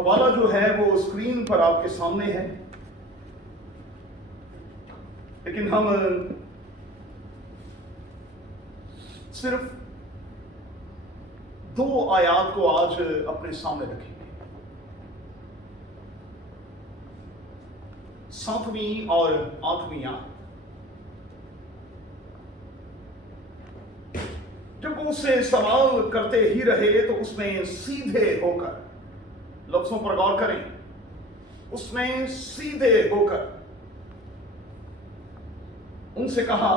حوالہ جو ہے وہ اسکرین پر آپ کے سامنے ہے، لیکن ہم صرف 2 آیات کو آج اپنے سامنے رکھیں گے، 7ویں اور 8ویں آیت۔ جب وہ اسے سوال کرتے ہی رہے تو اس نے سیدھے ہو کر، لفظوں پر غور کریں، اس نے سیدھے ہو کر ان سے کہا،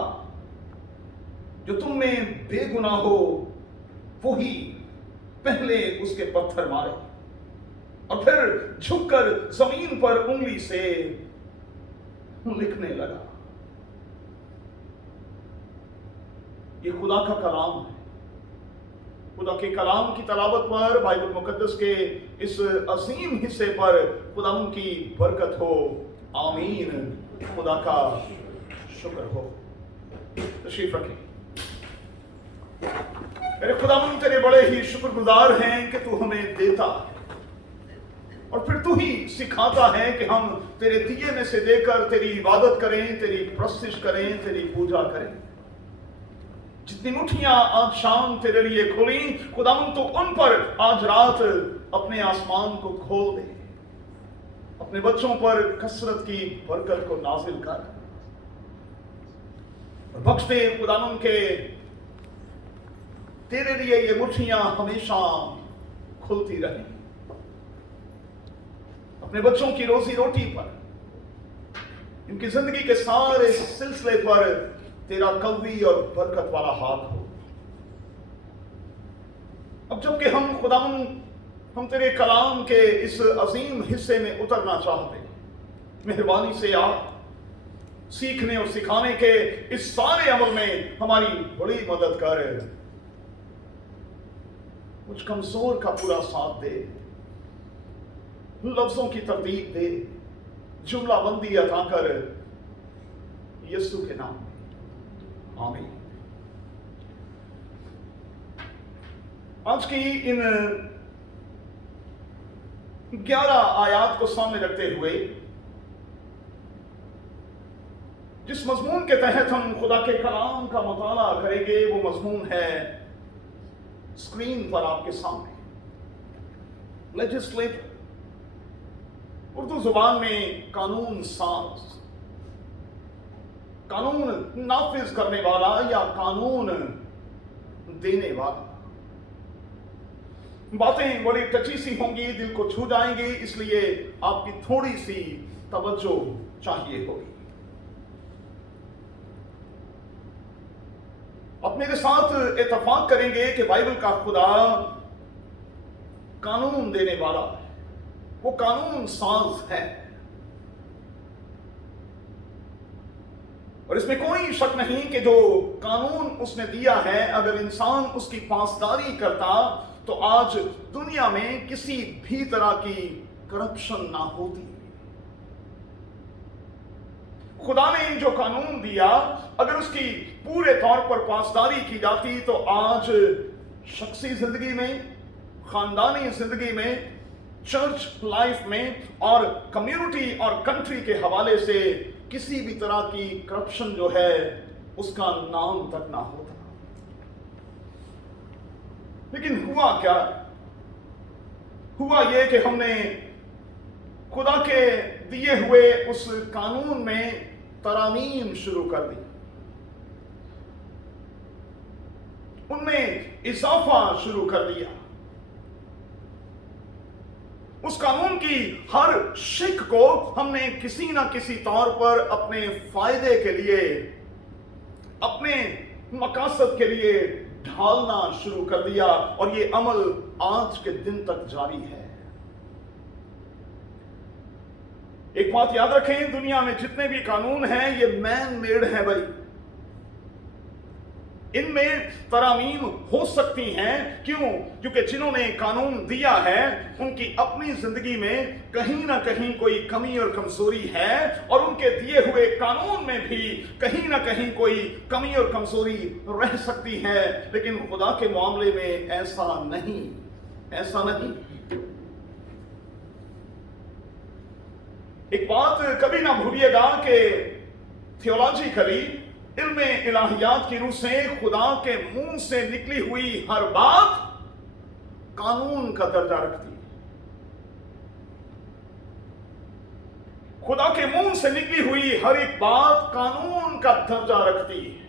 جو تم میں بے گناہ ہو وہی پہلے اس کے پتھر مارے، اور پھر جھک کر زمین پر انگلی سے لکھنے لگا۔ یہ خدا کا کلام ہے۔ خدا کے کلام کی تلاوت پر، بائبل مقدس کے اس عظیم حصے پر خداوند کی برکت ہو، آمین۔ خدا کا شکر ہو۔ تشریف رکھیں۔ میرے خداوند تیرے بڑے ہی شکر گزار ہیں کہ تو ہمیں دیتا ہے، اور پھر تو ہی سکھاتا ہے کہ ہم تیرے دیے میں سے دے کر تیری عبادت کریں، تیری پرستش کریں، تیری پوجا کریں۔ جتنی مٹھیاں آج شام تیرے لیے کھولیں خداوند، تو ان پر آج رات اپنے آسمان کو کھول دے، اپنے بچوں پر کثرت کی برکت کو نازل کر، اور بخش دے خداوند کے تیرے لیے یہ مٹھیاں ہمیشہ کھلتی رہیں، اپنے بچوں کی روزی روٹی پر، ان کی زندگی کے سارے سلسلے پر تیرا قوی اور برکت والا ہاتھ ہو۔ اب جبکہ ہم خداوند، ہم تیرے کلام کے اس عظیم حصے میں اترنا چاہتے ہیں، مہربانی سے آپ سیکھنے اور سکھانے کے اس سارے عمل میں ہماری بڑی مدد کر، مجھ کمزور کا پورا ساتھ دے، لفظوں کی ترتیب دے، جملہ بندی عطا کر، یسوع کے نام میں آمین۔ آج کی ان 11 آیات کو سامنے رکھتے ہوئے جس مضمون کے تحت ہم خدا کے کلام کا مطالعہ کریں گے، وہ مضمون ہے اسکرین پر آپ کے سامنے، لیجسلیٹر، اردو زبان میں قانون ساز، قانون نافذ کرنے والا یا قانون دینے والا۔ باتیں بڑی ٹچی سی ہوں گی، دل کو چھو جائیں گی، اس لیے آپ کی تھوڑی سی توجہ چاہیے ہوگی۔ آپ میرے ساتھ اتفاق کریں گے کہ بائبل کا خدا قانون دینے والا ہے، وہ قانون ساز ہے، اور اس میں کوئی شک نہیں کہ جو قانون اس نے دیا ہے، اگر انسان اس کی پاسداری کرتا تو آج دنیا میں کسی بھی طرح کی کرپشن نہ ہوتی۔ خدا نے جو قانون دیا، اگر اس کی پورے طور پر پاسداری کی جاتی تو آج شخصی زندگی میں، خاندانی زندگی میں، چرچ لائف میں اور کمیونٹی اور کنٹری کے حوالے سے کسی بھی طرح کی کرپشن جو ہے اس کا نام تک نہ ہوتا۔ لیکن ہوا کیا؟ ہوا یہ کہ ہم نے خدا کے دیے ہوئے اس قانون میں ترامیم شروع کر دی، ان میں اضافہ شروع کر دیا۔ اس قانون کی ہر شک کو ہم نے کسی نہ کسی طور پر اپنے فائدے کے لیے، اپنے مقاصد کے لیے ڈھالنا شروع کر دیا، اور یہ عمل آج کے دن تک جاری ہے۔ ایک بات یاد رکھیں، دنیا میں جتنے بھی قانون ہیں یہ مین میڈ ہیں بھائی، ان میں ترامیم ہو سکتی ہیں، کیوں؟ کیونکہ جنہوں نے قانون دیا ہے ان کی اپنی زندگی میں کہیں نہ کہیں کوئی کمی اور کمزوری ہے، اور ان کے دیے ہوئے قانون میں بھی کہیں نہ کہیں کوئی کمی اور کمزوری رہ سکتی ہے، لیکن خدا کے معاملے میں ایسا نہیں، ایسا نہیں۔ एक बात कभी ना भूलिएगा कि थियोलॉजिकली, इल्म इलाहियात की रूह से खुदा के मुंह से निकली हुई हर बात कानून का दर्जा रखती है। खुदा के मुंह से निकली हुई हर एक बात कानून का दर्जा रखती है।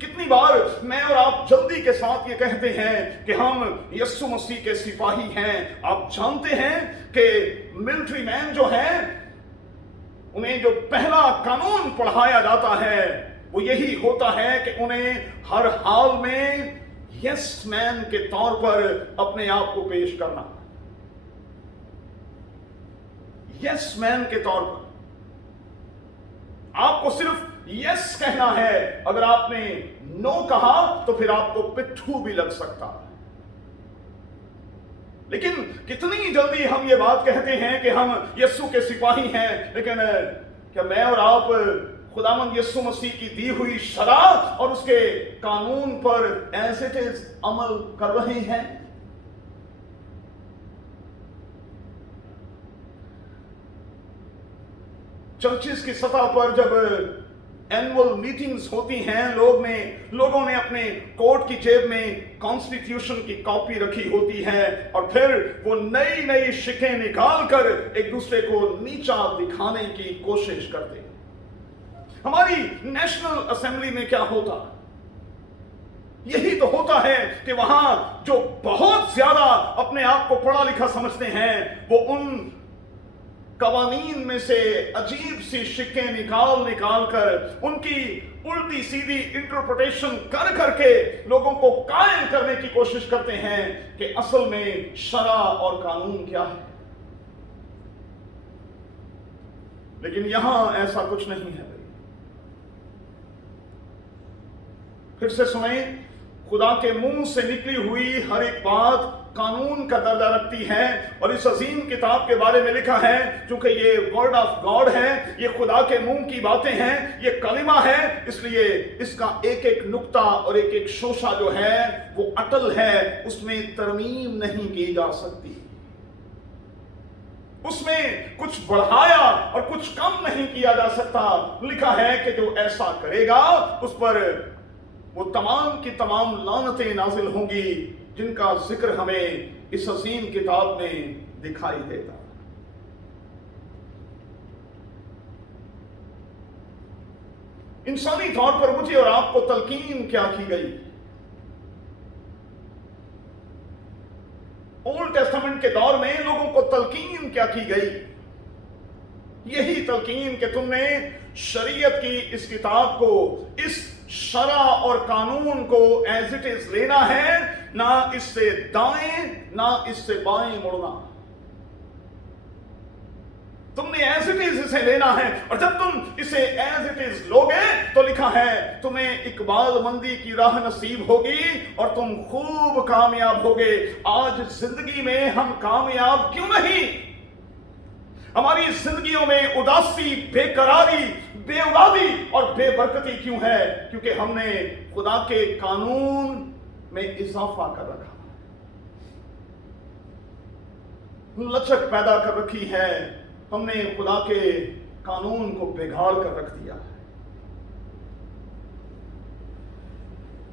कितनी बार मैं और आप जल्दी के साथ ये कहते हैं कि हम यीशु मसीह के सिपाही हैं। आप जानते हैं कि मिलिट्री मैन जो हैं, उन्हें जो पहला कानून पढ़ाया जाता है वो यही होता है कि उन्हें हर हाल में यस मैन के तौर पर अपने आप को पेश करना। यस मैन के तौर पर आपको सिर्फ यस कहना है। अगर आपने नो कहा तो फिर आपको पिट्ठू भी लग सकता है। लेकिन कितनी जल्दी हम ये बात कहते हैं कि हम यीशु के सिपाही हैं, लेकिन क्या मैं और आप खुदावंद यीशु मसीह की दी हुई शराअत और उसके कानून पर एज इट इज अमल कर रहे हैं? चर्चिस की सतह पर जब एनुअल मीटिंग्स होती हैं, लोगों ने अपने कोट की जेब में कॉन्स्टिट्यूशन की कॉपी रखी होती है और फिर वो नई नई शिकें निकालकर एक दूसरे को नीचा दिखाने की कोशिश करते हैं। हमारी नेशनल असेंबली में क्या होता? यही तो होता है कि वहां जो बहुत ज्यादा अपने आप को पढ़ा लिखा समझते हैं, वो उन कवानीन में से अजीब सी शिक्कें निकाल कर उनकी उल्टी सीधी इंटरप्रिटेशन कर करके लोगों को कायल करने की कोशिश करते हैं कि असल में शरा और कानून क्या है। लेकिन यहां ऐसा कुछ नहीं है। फिर से सुने, खुदा के मुंह से निकली हुई हर एक बात कानून का दर्जा रखती है। और इस अजीम किताब के बारे में लिखा है, क्योंकि ये वर्ड ऑफ गॉड है, ये खुदा के मुंह की बातें हैं, ये कलिमा है, इसलिए इसका एक एक नुक्ता और एक एक शोशा जो है वो अटल है, उसमें तरमीम नहीं की जा सकती। उसमें कुछ बढ़ाया और कुछ कम नहीं किया जा सकता। लिखा है कि जो ऐसा करेगा उस पर वो तमाम की तमाम लानतें नाजिल होंगी, जिनका जिक्र हमें इस अजीम किताब में दिखाई देता। इंसानी तौर पर मुझे और आपको तलकीन क्या की गई? ओल्ड टेस्टामेंट के दौर में लोगों को तलकीन क्या की गई? यही तलकीन कि तुमने शरीयत की इस किताब को, इस शरा और कानून को एज इट इज लेना है, ना इससे दाएं ना इससे बाएं मुड़ना। तुमने एज इट इज इसे लेना है, और जब तुम इसे एज इट इज लोगे तो लिखा है तुम्हें इकबाल मंदी की राह नसीब होगी और तुम खूब कामयाब होगे। आज जिंदगी में हम कामयाब क्यों नहीं? हमारी जिंदगियों में उदासी, बेकरारी, बेऔलादी और बेबरकती क्यों है? क्योंकि हमने खुदा के कानून में इजाफा कर रखा, लचक पैदा कर रखी है। हमने खुदा के कानून को बिगाड़ कर रख दिया।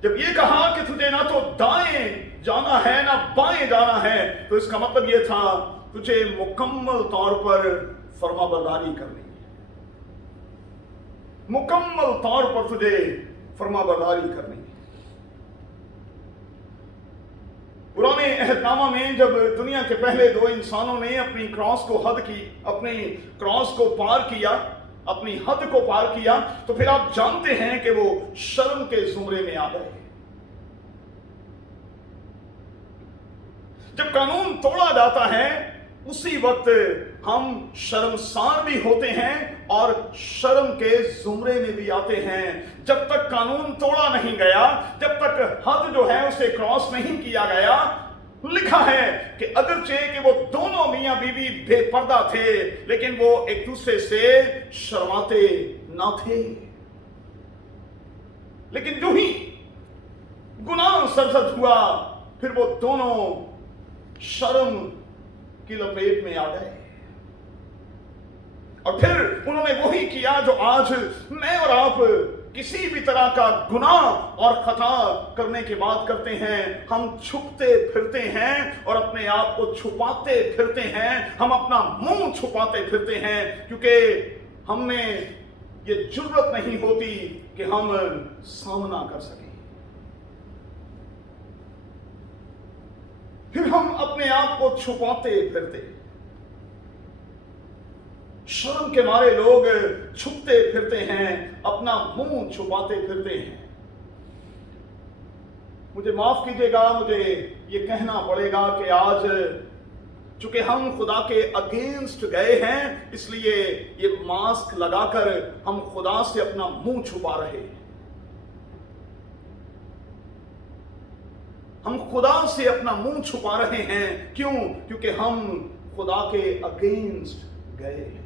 जब ये कहा कि तुझे ना तो दाएं जाना है ना बाएं जाना है, तो इसका मतलब ये था तुझे मुकम्मल तौर पर फरमाबरदारी करनी है। मुकम्मल तौर पर तुझे फरमाबरदारी करनी है। पुराने अहदनामा में जब दुनिया के पहले दो इंसानों ने अपनी क्रॉस को हद की, अपनी क्रॉस को पार किया, अपनी हद को पार किया, तो फिर आप जानते हैं कि वो शर्म के जुमरे में आ गए। जब कानून तोड़ा जाता है उसी वक्त हम शर्मसार भी होते हैं और शर्म के जुमरे में भी आते हैं। जब तक कानून तोड़ा नहीं गया, जब तक हद जो है उसे क्रॉस नहीं किया गया, लिखा है कि अगरचे कि वो दोनों मियां बीवी बेपर्दा थे, लेकिन वो एक दूसरे से शर्माते ना थे। लेकिन जो ही गुनाह सरजद हुआ, फिर वो दोनों शर्म की लपेट में आ गए। اور پھر انہوں نے وہی کیا جو آج میں اور آپ کسی بھی طرح کا گناہ اور خطا کرنے کی بات کرتے ہیں. ہم چھپتے پھرتے ہیں اور اپنے آپ کو چھپاتے پھرتے ہیں. ہم اپنا منہ چھپاتے پھرتے ہیں کیونکہ ہم میں یہ جرت نہیں ہوتی کہ ہم سامنا کر سکیں. پھر ہم اپنے آپ کو چھپاتے پھرتے. شرم کے مارے لوگ چھپتے پھرتے ہیں, اپنا منہ چھپاتے پھرتے ہیں. مجھے معاف کیجیے گا, مجھے یہ کہنا پڑے گا کہ آج چونکہ ہم خدا کے اگینسٹ گئے ہیں, اس لیے یہ ماسک لگا کر ہم خدا سے اپنا منہ چھپا رہے ہیں. ہم خدا سے اپنا منہ چھپا رہے ہیں. کیوں؟ کیونکہ ہم خدا کے اگینسٹ گئے ہیں.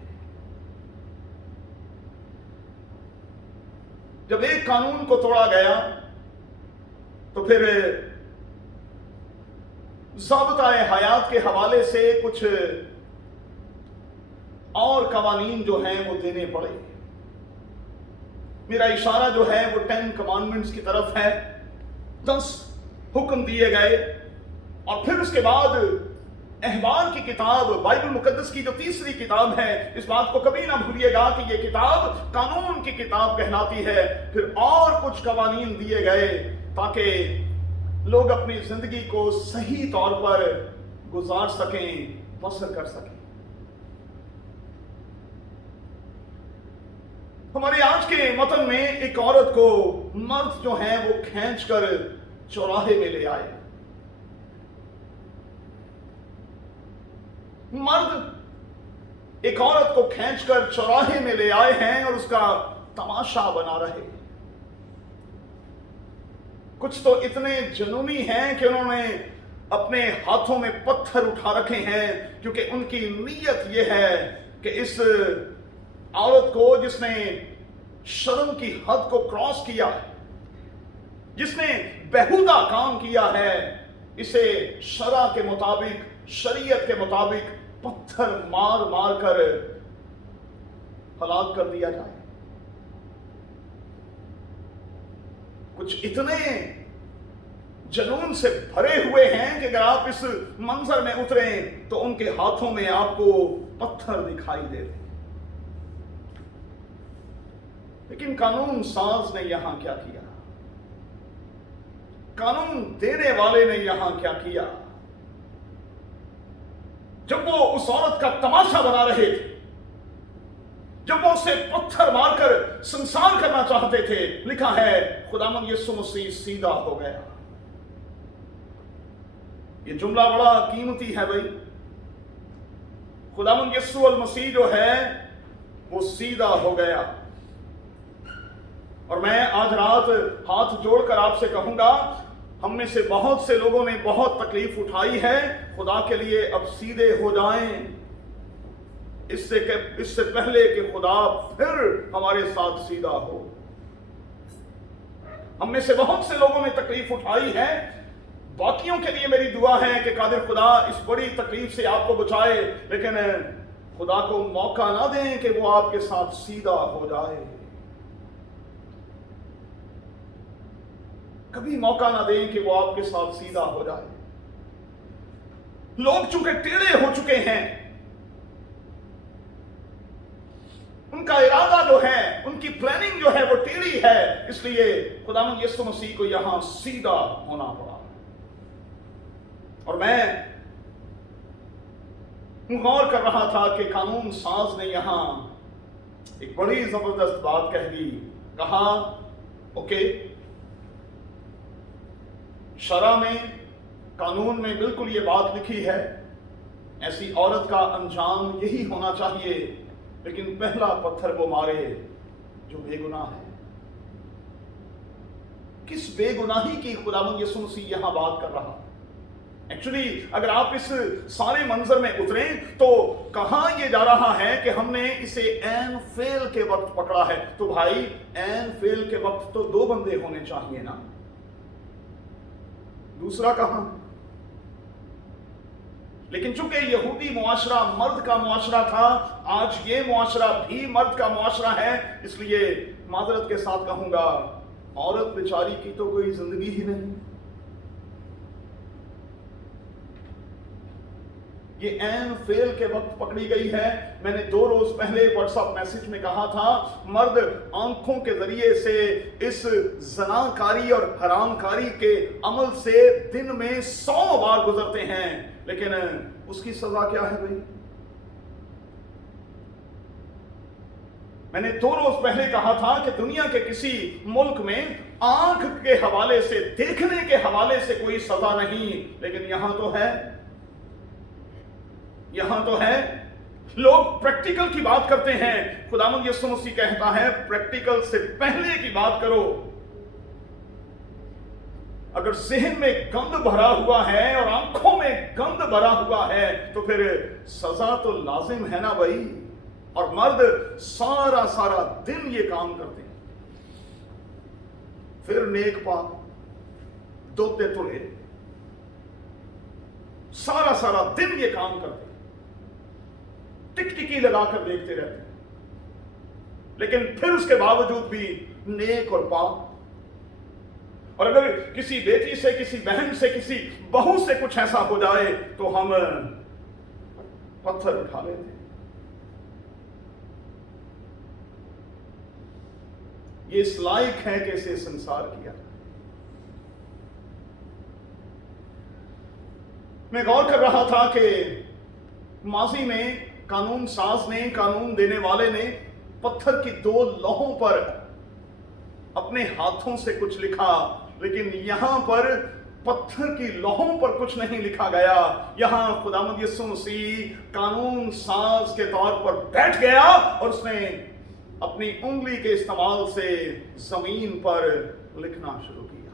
جب ایک قانون کو توڑا گیا تو پھر ضابطہ حیات کے حوالے سے کچھ اور قوانین جو ہیں وہ دینے پڑے. میرا اشارہ جو ہے وہ 10 کمانڈمنٹس کی طرف ہے. 10 حکم دیے گئے. اور پھر اس کے بعد احبار کی کتاب, بائبل مقدس کی جو تیسری کتاب ہے, اس بات کو کبھی نہ بھولیے گا کہ یہ کتاب قانون کی کتاب کہلاتی ہے. پھر اور کچھ قوانین دیے گئے تاکہ لوگ اپنی زندگی کو صحیح طور پر گزار سکیں, بسر کر سکیں. ہمارے آج کے متن میں ایک عورت کو مرد جو ہیں وہ کھینچ کر چوراہے میں لے آئے. مرد ایک عورت کو کھینچ کر چوراہے میں لے آئے ہیں اور اس کا تماشا بنا رہے. کچھ تو اتنے جنونی ہیں کہ انہوں نے اپنے ہاتھوں میں پتھر اٹھا رکھے ہیں کیونکہ ان کی نیت یہ ہے کہ اس عورت کو جس نے شرم کی حد کو کراس کیا ہے, جس نے بیہودہ کام کیا ہے, اسے شرع کے مطابق, شریعت کے مطابق پتھر مار مار کر ہلاک کر دیا جائے. کچھ اتنے جنون سے بھرے ہوئے ہیں کہ اگر آپ اس منظر میں اتریں تو ان کے ہاتھوں میں آپ کو پتھر دکھائی دے. لیکن قانون ساز نے یہاں کیا کیا؟ قانون دینے والے نے یہاں کیا کیا؟ جب وہ اس عورت کا تماشا بنا رہے تھے, جب وہ اسے پتھر مار کر سنسار کرنا چاہتے تھے, لکھا ہے خداوند یسوع مسیح سیدھا ہو گیا. یہ جملہ بڑا قیمتی ہے بھائی. خداوند یسوع المسیح جو ہے وہ سیدھا ہو گیا. اور میں آج رات ہاتھ جوڑ کر آپ سے کہوں گا, ہم میں سے بہت سے لوگوں نے بہت تکلیف اٹھائی ہے. خدا کے لیے اب سیدھے ہو جائیں, اس سے پہلے کہ خدا پھر ہمارے ساتھ سیدھا ہو. ہم میں سے بہت سے لوگوں نے تکلیف اٹھائی ہے. باقیوں کے لیے میری دعا ہے کہ قادر خدا اس بڑی تکلیف سے آپ کو بچائے, لیکن خدا کو موقع نہ دیں کہ وہ آپ کے ساتھ سیدھا ہو جائے. کبھی موقع نہ دیں کہ وہ آپ کے ساتھ سیدھا ہو جائے. لوگ چونکہ ٹیڑھے ہو چکے ہیں, ان کا ارادہ جو ہے, ان کی پلاننگ جو ہے وہ ٹیڑھی ہے, اس لیے خداوند یسوع مسیح کو یہاں سیدھا ہونا پڑا. اور میں غور کر رہا تھا کہ قانون ساز نے یہاں ایک بڑی زبردست بات کہہ دی. کہا اوکے, شرع میں, قانون میں بالکل یہ بات لکھی ہے, ایسی عورت کا انجام یہی ہونا چاہیے, لیکن پہلا پتھر وہ مارے جو بے گناہ ہے. کس بے گناہی کی خداوند یسوع مسیح یہاں بات کر رہا؟ ایکچولی اگر آپ اس سارے منظر میں اتریں تو کہاں یہ جا رہا ہے کہ ہم نے اسے عین فعل کے وقت پکڑا ہے. تو بھائی عین فعل کے وقت تو 2 بندے ہونے چاہیے نا, دوسرا کہاں؟ लेकिन चूंकि यहूदी मुआशरा मर्द का मुआशरा था, आज ये मुआशरा भी मर्द का मुआशरा है, इसलिए माजरत के साथ कहूंगा, औरत बेचारी की तो कोई जिंदगी ही नहीं। ये ऐन फेल के वक्त पकड़ी गई है। मैंने 2 रोज पहले व्हाट्सएप मैसेज में कहा था, मर्द आंखों के जरिए से इस जनाकारी और हरामकारी के अमल से दिन में 100 बार गुजरते हैं, लेकिन उसकी सजा क्या है भाई? मैंने 2 रोज पहले कहा था कि दुनिया के किसी मुल्क में आंख के हवाले से, देखने के हवाले से कोई सजा नहीं, लेकिन यहां तो है। यहां तो है। लोग प्रैक्टिकल की बात करते हैं। खुदावंद यीशु मसीह कहता है, प्रैक्टिकल से पहले की बात करो। अगर जहन में गंद भरा हुआ है और आंखों में गंद भरा हुआ है, तो फिर सजा तो लाजिम है ना भाई। और मर्द सारा सारा दिन ये काम करते हैं, फिर नेक पाक, दोते तुले, सारा सारा दिन ये काम करते हैं, टिकटिकी लगाकर देखते रहते हैं, लेकिन फिर उसके बावजूद भी नेक और पाक। और अगर किसी बेटी से, किसी बहन से, किसी बहू से कुछ ऐसा हो जाए तो हम पत्थर उठा लेते हैं। ये इस लायक है कि इसे संसार किया। मैं गौर कर रहा था कि माजी में कानून साज ने, कानून देने वाले ने पत्थर की 2 लौहों पर अपने हाथों से कुछ लिखा, लेकिन यहां पर पत्थर की लौहों पर कुछ नहीं लिखा गया। यहां खुदावंद यीशु मसीह कानून साज के तौर पर बैठ गया और उसने अपनी उंगली के इस्तेमाल से जमीन पर लिखना शुरू किया।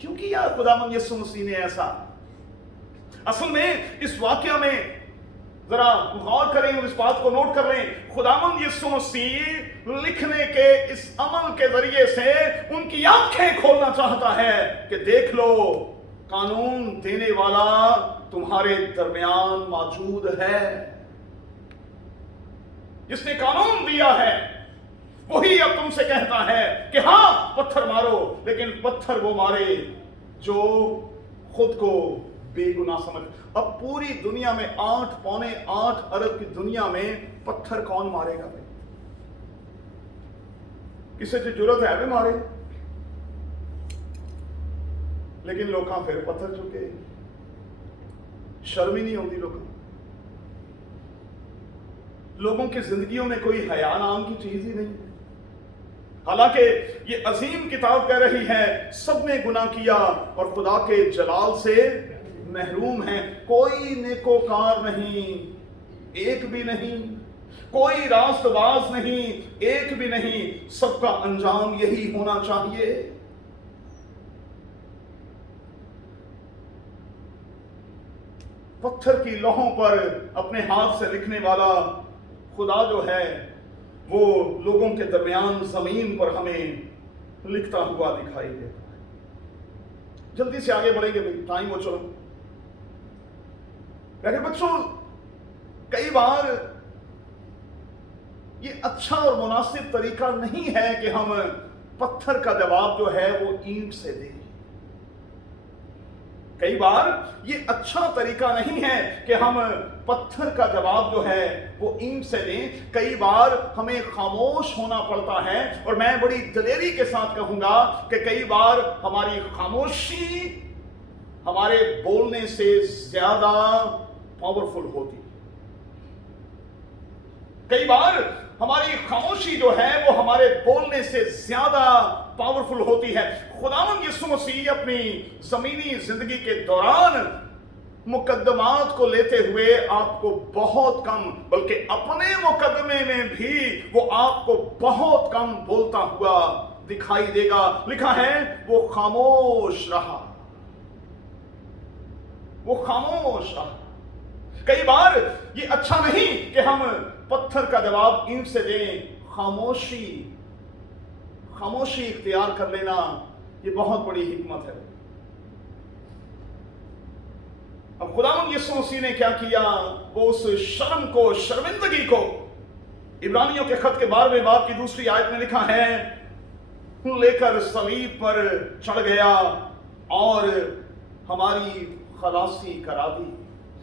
क्यों किया खुदावंद यीशु मसीह ने ऐसा? असल में इस वाक्य में जरा गौर करें और इस बात को नोट कर लें। खुदावंद यीशु मसीह लिखने के इस अमल के जरिए से उनकी आंखें खोलना चाहता है कि देख लो, कानून देने वाला तुम्हारे दरमियान मौजूद है। जिसने कानून दिया है वही अब तुमसे कहता है कि हां पत्थर मारो, लेकिन पत्थर वो मारे जो खुद को बेगुनाह समझ। अब पूरी दुनिया में 8.8 अरब की दुनिया में पत्थर कौन मारेगा भाई? किसी की जरूरत है भी मारे, लेकिन लोग फिर पत्थर चुके। शर्म ही नहीं होती लोगों की जिंदगियों में कोई हया नाम की चीज ही नहीं। हालांकि ये अजीम किताब कह रही है सबने गुनाह किया और खुदा के जलाल से महरूम है। कोई नेकोकार नहीं, एक भी नहीं, कोई रास्तबाज नहीं, एक भी नहीं। सबका अंजाम यही होना चाहिए। पत्थर की लौहों पर अपने हाथ से लिखने वाला खुदा जो है वो लोगों के दरमियान जमीन पर हमें लिखता हुआ दिखाई देता है। जल्दी से आगे बढ़ेंगे भाई, टाइम हो चलो। प्यारे बच्चों, कई बार ये अच्छा और मुनासिब तरीका नहीं है कि हम पत्थर का जवाब जो है वो ईंट से दें। कई बार ये अच्छा तरीका नहीं है कि हम पत्थर का जवाब जो है वो ईंट से दें। कई बार हमें खामोश होना पड़ता है, और मैं बड़ी दलेरी के साथ कहूंगा कि कई बार हमारी खामोशी हमारे बोलने से ज्यादा पावरफुल होती है। कई बार हमारी खामोशी जो है वो हमारे बोलने से ज्यादा पावरफुल होती है। खुदावंद यीशु मसीह अपनी जमीनी जिंदगी के दौरान मुकद्दमात को लेते हुए आपको बहुत कम, बल्कि अपने मुकदमे में भी वो आपको बहुत कम बोलता हुआ दिखाई देगा। लिखा है वो खामोश रहा, वो खामोश रहा। कई बार ये अच्छा नहीं कि हम पत्थर का जवाब ईंट से दें। खामोशी इख्तियार कर लेना ये बहुत बड़ी हिकमत है। खुदावंद यीशु मसीह ने क्या किया, वो उस शर्म को, शर्मिंदगी को, इब्रानियों के खत के 12वें बाब की दूसरी आयत में लिखा है, लेकर सलीब पर चढ़ गया और हमारी खलासी करा दी।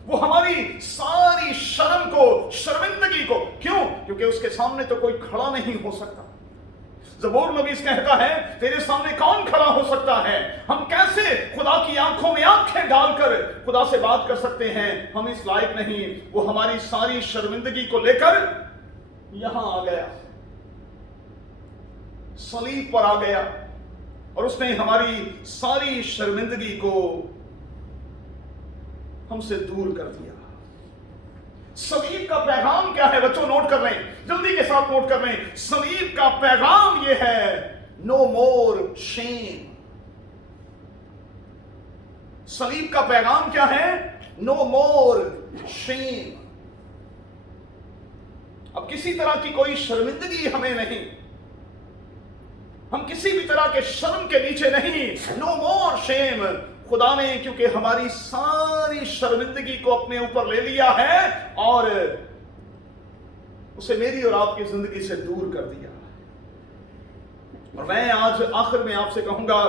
वो हमारी सारी शर्म को, शर्मिंदगी को, क्यों? क्योंकि उसके सामने तो कोई खड़ा नहीं हो सकता। ज़बूर नबी कहता है, तेरे सामने कौन खड़ा हो सकता है? हम कैसे खुदा की आंखों में आंखें डालकर खुदा से बात कर सकते हैं? हम इस लायक नहीं। वो हमारी सारी शर्मिंदगी को लेकर यहां आ गया, सलीब पर आ गया, और उसने हमारी सारी शर्मिंदगी को हमसे दूर कर दिया। सलीब का पैगाम क्या है बच्चों? नोट कर लें, जल्दी के साथ नोट कर लें। सलीब का पैगाम यह है, नो मोर शेम। सलीब का पैगाम क्या है? नो मोर शेम। अब किसी तरह की कोई शर्मिंदगी हमें नहीं, हम किसी भी तरह के शर्म के नीचे नहीं। नो मोर शेम। खुदा ने क्योंकि हमारी सारी शर्मिंदगी को अपने ऊपर ले लिया है और उसे मेरी और आपकी जिंदगी से दूर कर दिया। और मैं आज आखिर में आपसे कहूंगा,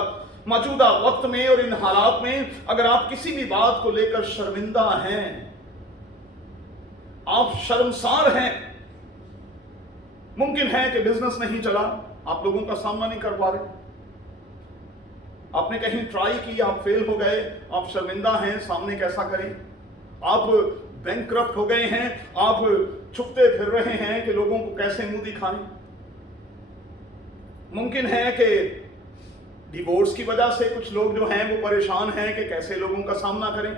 मौजूदा वक्त में और इन हालात में अगर आप किसी भी बात को लेकर शर्मिंदा हैं, आप शर्मसार हैं, मुमकिन है कि बिजनेस नहीं चला, आप लोगों का सामना नहीं कर पा रहे, आपने कहीं ट्राई की, आप फेल हो गए, आप शर्मिंदा हैं, सामने कैसा करें, आप बैंकक्रप्ट हो गए हैं, आप छुपते फिर रहे हैं कि लोगों को कैसे मुंह दिखाएं। मुमकिन है कि डिवोर्स की वजह से कुछ लोग जो हैं वो परेशान हैं कि कैसे लोगों का सामना करें।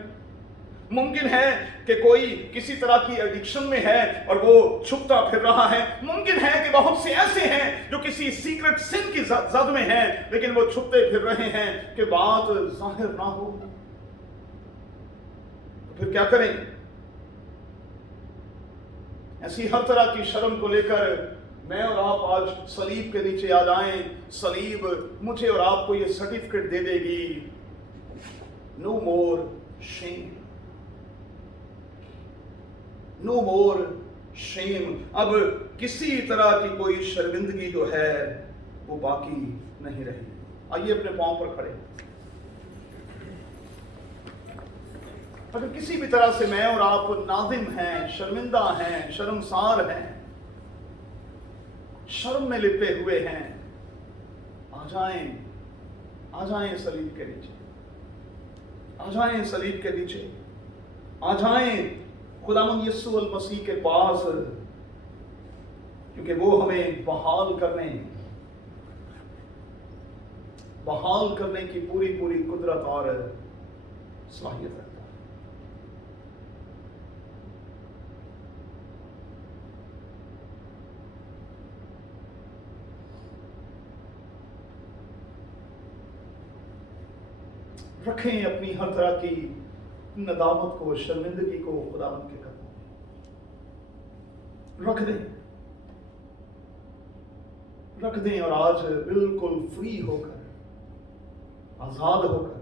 मुमकिन है कि कोई किसी तरह की एडिक्शन में है और वो छुपता फिर रहा है। मुमकिन है कि बहुत से ऐसे हैं जो किसी सीक्रेट सिन की जद में हैं, लेकिन वो छुपते फिर रहे हैं कि बात जाहिर ना हो। तो फिर क्या करें? ऐसी हर तरह की शर्म को लेकर मैं और आप आज सलीब के नीचे आ जाएं। सलीब मुझे और आपको ये सर्टिफिकेट दे देगी, नो मोर शेम, नो मोर शेम। अब किसी तरह की कोई शर्मिंदगी जो है वो बाकी नहीं रही। आइए अपने पांव पर खड़े। अगर किसी भी तरह से मैं और आप नादिम हैं, शर्मिंदा हैं, शर्मसार हैं, शर्म में लिपटे हुए हैं, आ जाएं सलीब के नीचे, आ जाएं सलीब के नीचे, आ जाएं खुदावंद यीशु अल मसीह के पास, क्योंकि वो हमें बहाल करने की पूरी कुदरत और सलाहियत रखता है। रखें अपनी हर तरह की नदामत को, शर्मिंदगी को खुदावंद के कदमों में रख दें और आज बिल्कुल फ्री होकर, आजाद होकर,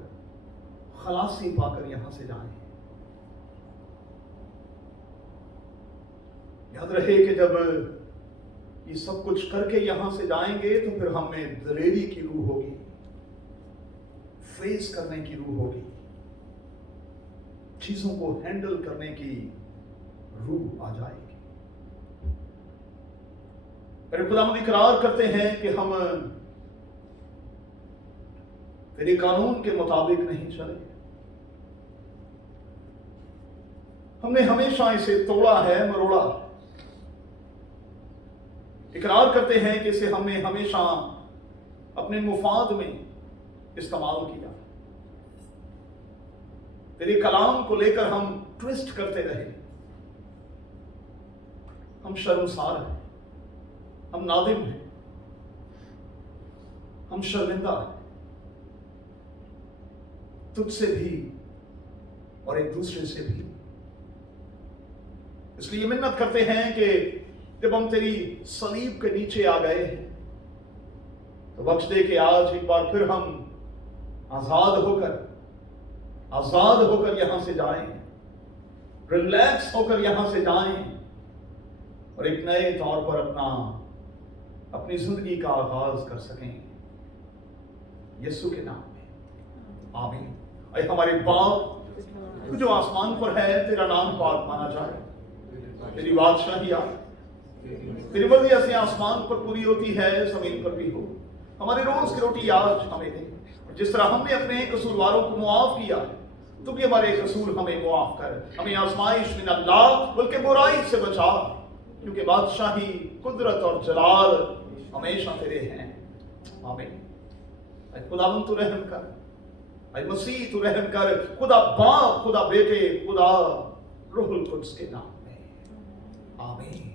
खलासी पाकर यहां से जाएं। याद रहे कि जब ये सब कुछ करके यहां से जाएंगे तो फिर हमें दलेरी की रूह होगी, फेस करने की रूह होगी, चीजों को हैंडल करने की रूह आ जाएगी। अरे खुदावंद इकरार करते हैं कि हम तेरे कानून के मुताबिक नहीं चले, हमने हमेशा इसे तोड़ा है, मरोड़ा। इकरार करते हैं कि इसे हमने हमेशा अपने मुफाद में इस्तेमाल किया। तेरे कलाम को लेकर हम ट्विस्ट करते रहे, हम शर्मसार हैं, हम नादिम हैं, हम शर्मिंदा हैं, तुझसे भी और एक दूसरे से भी। इसलिए मिन्नत करते हैं कि जब हम तेरी सलीब के नीचे आ गए हैं तो बख्श दे कि आज एक बार फिर हम आजाद होकर यहां से जाएं, रिलैक्स होकर यहां से जाएं और एक नए तौर पर अपनी जिंदगी का आगाज कर सकें, यीशु के नाम में आमीन। ऐ हमारे बाप तू जो आसमान पर है, तेरा नाम पाक माना जाए, तेरी बादशाही आए, तेरी मर्जी ऐसे आसमान पर पूरी होती है जमीन पर भी हो। हमारे रोज की रोटी आज हमें दे, जिस तरह हमने अपने कसूरवारों को मुआफ किया, तू भी हमारे कसूर हमें मुआफ कर। हमें आजमाइश में न ला बल्कि बुराई से बचा, क्योंकि बादशाही, कुदरत और जलाल हमेशा तेरे हैं आमीन। ऐ खुदावंद तू रहम कर, ऐ मसीह तू रहम कर, खुदा बाप, खुदा बेटे, खुदा रूहुल कुद्स के नाम में आमीन।